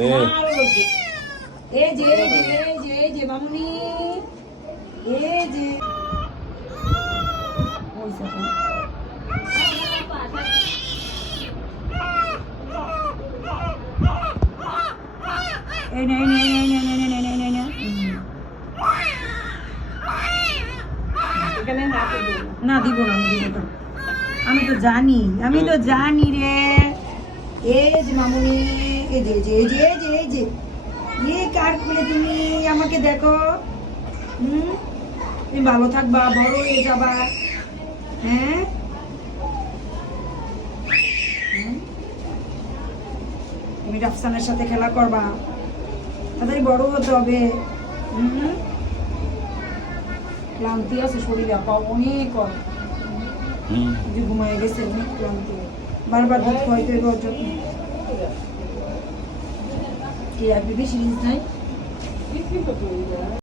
এই যে এই যে এই যে এই যে মামুনি এই যে এই নে নে নে নে নে নে নে নে নে এখানে না দিব না দিব না আমি তো জানি রে এই যে মামুনি এই যে এই যে এই যে এই যে এই কার খুলে তুমি আমাকে দেখো তুমি ভালো থাকবা বড় হয়ে যাবা হ্যাঁ তুমি রাফসানের সাথে খেলা করবা তাড়াতাড়ি বড় হতে হবে ক্লান্তি আছে শরীরে অনেক ঘুমায় গেছে অনেক ক্লান্তি বারবার দুধ খাইতে জন্য কি আর বেশি জিনিস নাই